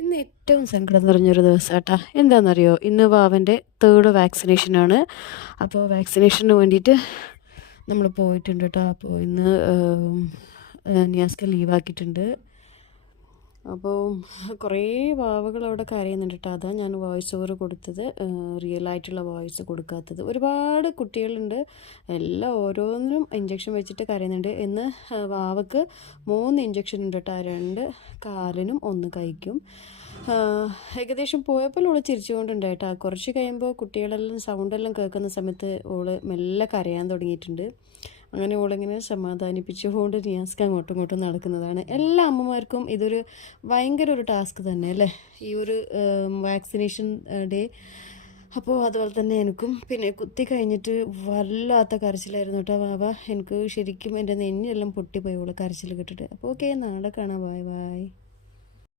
ഇന്ന് ഏറ്റവും സങ്കടം നിറഞ്ഞൊരു ദിവസാട്ടാ. എന്താണെന്നറിയോ? ഇന്ന് വാവൻ്റെ 3rd വാക്സിനേഷനാണ്. അപ്പോൾ വാക്സിനേഷന് വേണ്ടിയിട്ട് നമ്മൾ പോയിട്ടുണ്ട് ട്ടോ. അപ്പോൾ ഇന്ന് നിയാസ്ക ലീവാക്കിയിട്ടുണ്ട്. അപ്പോൾ കുറേ വാവകൾ അവിടെ കരയുന്നുണ്ട് ട്ടോ. അതാ ഞാൻ വോയിസ് ഓവർ കൊടുത്തത്, റിയൽ ആയിട്ടുള്ള വോയിസ് കൊടുക്കാത്തത്. ഒരുപാട് കുട്ടികളുണ്ട്, എല്ലാം ഓരോന്നിനും ഇഞ്ചക്ഷൻ വെച്ചിട്ട് കരയുന്നുണ്ട്. ഇന്ന് വാവക്ക് 3 ഇഞ്ചക്ഷൻ ഉണ്ട് ട്ടോ. 2 കാലിനും 1 കൈക്കും. ഏകദേശം പോയപ്പോൾ ഓള് ചിരിച്ചുകൊണ്ടുണ്ട് കേട്ടോ. കുറച്ച് കഴിയുമ്പോൾ കുട്ടികളെല്ലാം സൗണ്ടെല്ലാം കേൾക്കുന്ന സമയത്ത് ഓള് മെല്ലെ കരയാൻ തുടങ്ങിയിട്ടുണ്ട്. അങ്ങനെ ഓളിങ്ങനെ സമാധാനിപ്പിച്ചുകൊണ്ട് നിയാസ്ക അങ്ങോട്ടും ഇങ്ങോട്ടും നടക്കുന്നതാണ്. എല്ലാ അമ്മമാർക്കും ഇതൊരു ഭയങ്കര ഒരു ടാസ്ക് തന്നെ അല്ലേ, ഈ ഒരു വാക്സിനേഷൻ ഡേ. അപ്പോൾ അതുപോലെ തന്നെ എനിക്കും പിന്നെ കുത്തി കഴിഞ്ഞിട്ട് വല്ലാത്ത കരച്ചിലായിരുന്നു കേട്ടോ വാവ. എനിക്ക് ശരിക്കും എൻ്റെ നെഞ്ഞെല്ലാം പൊട്ടിപ്പോയി ഓള് കരച്ചിൽ കേട്ടിട്ട്. അപ്പോൾ ഓക്കെ, നാളെ കാണാം. Bye bye.